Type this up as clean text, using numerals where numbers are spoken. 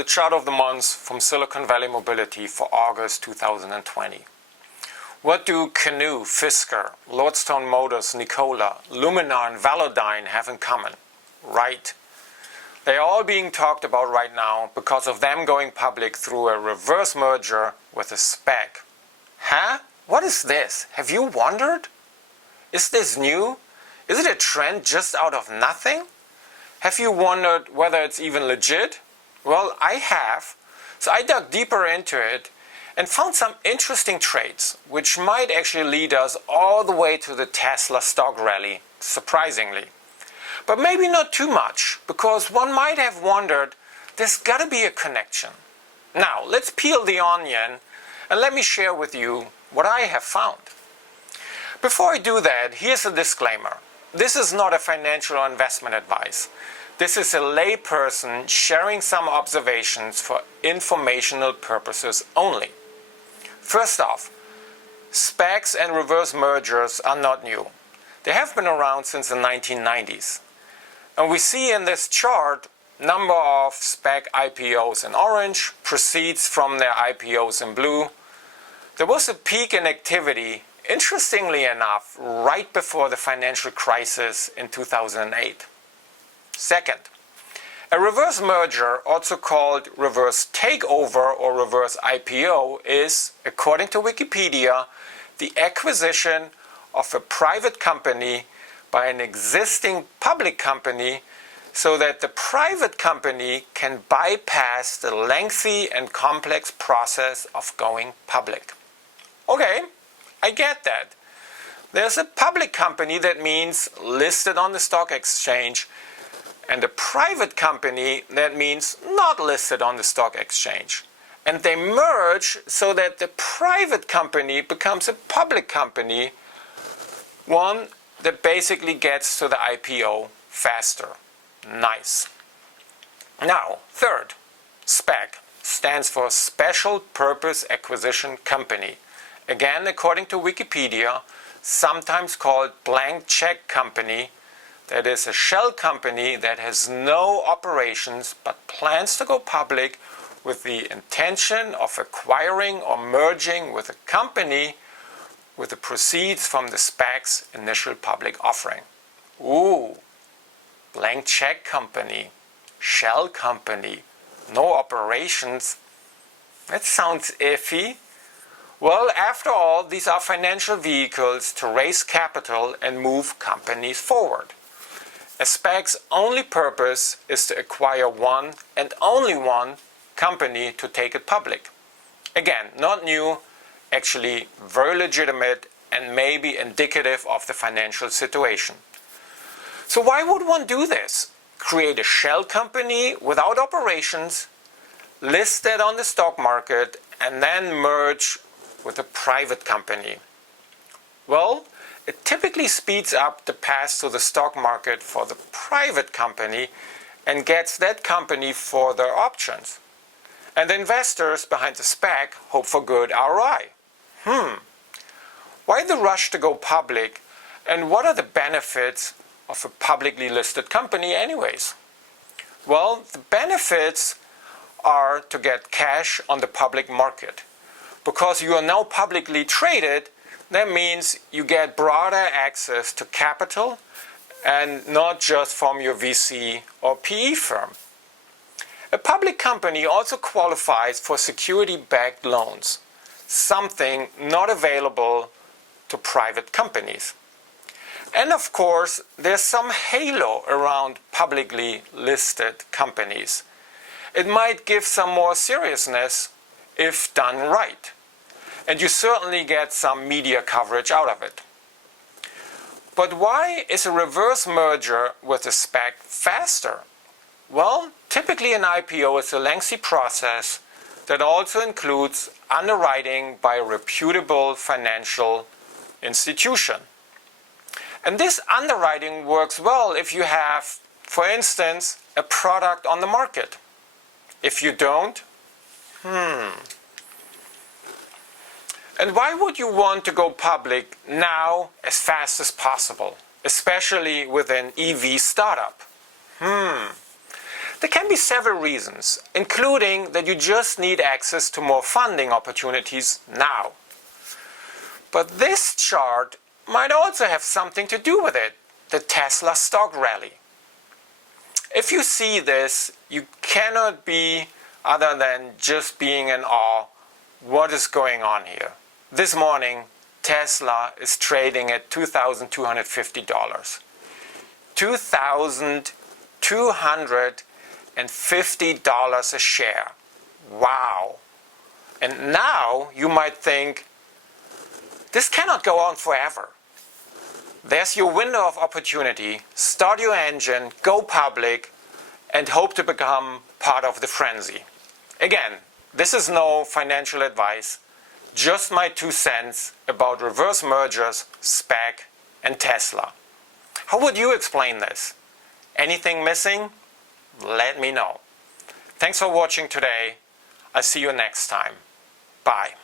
the chart of the month from Silicon Valley Mobility for August 2020. What do Canoo, Fisker, Lordstown Motors, Nikola, Luminar and Velodyne have in common? Right. They are all being talked about right now because of them going public through a reverse merger with a SPAC. Huh? What is this? Have you wondered? Is this new? Is it a trend just out of nothing? Have you wondered whether it's even legit? Well, I have. So I dug deeper into it and found some interesting traits which might actually lead us all the way to the Tesla stock rally, surprisingly. But maybe not too much, because one might have wondered, there's got to be a connection. Now, let's peel the onion and let me share with you what I have found. Before I do that, here's a disclaimer. This is not a financial or investment advice. This is a layperson sharing some observations for informational purposes only. First off, SPACs and reverse mergers are not new. They have been around since the 1990s. And we see in this chart number of SPAC IPOs in orange, proceeds from their IPOs in blue. There was a peak in activity, interestingly enough, right before the financial crisis in 2008. Second, a reverse merger, also called reverse takeover or reverse IPO, is, according to Wikipedia, the acquisition of a private company by an existing public company so that the private company can bypass the lengthy and complex process of going public. Okay, I get that. There's a public company, that means listed on the stock exchange, and a private company, that means not listed on the stock exchange. And they merge so that the private company becomes a public company, one that basically gets to the IPO faster. Nice. Now, third, SPAC stands for Special Purpose Acquisition Company. Again, according to Wikipedia, sometimes called blank check company. That is a shell company that has no operations but plans to go public with the intention of acquiring or merging with a company with the proceeds from the SPAC's initial public offering. Ooh, blank check company, shell company, no operations. That sounds iffy. Well, after all, these are financial vehicles to raise capital and move companies forward. A SPAC's only purpose is to acquire one and only one company to take it public. Again, not new, actually very legitimate and maybe indicative of the financial situation. So why would one do this? Create a shell company without operations, list it on the stock market, and then merge with a private company? Well, it typically speeds up the path to the stock market for the private company and gets that company further options. And the investors behind the SPAC hope for good ROI. Why the rush to go public, and what are the benefits of a publicly listed company anyways? Well, the benefits are to get cash on the public market. Because you are now publicly traded, that means you get broader access to capital and not just from your VC or PE firm. A public company also qualifies for security-backed loans, something not available to private companies. And of course, there's some halo around publicly listed companies. It might give some more seriousness if done right. And you certainly get some media coverage out of it. But why is a reverse merger with a SPAC faster? Well, typically an IPO is a lengthy process that also includes underwriting by a reputable financial institution. And this underwriting works well if you have, for instance, a product on the market. If you don't, And why would you want to go public now as fast as possible, especially with an EV startup? There can be several reasons, including that you just need access to more funding opportunities now. But this chart might also have something to do with it, the Tesla stock rally. If you see this, you cannot be other than just being in awe. What is going on here? This morning, Tesla is trading at $2,250. $2,250 a share. Wow. And now you might think, this cannot go on forever. There's your window of opportunity. Start your engine, go public, and hope to become part of the frenzy. Again, this is no financial advice, just my 2 cents about reverse mergers, SPAC, and Tesla. How would you explain this? Anything missing? Let me know. Thanks for watching today. I'll see you next time. Bye.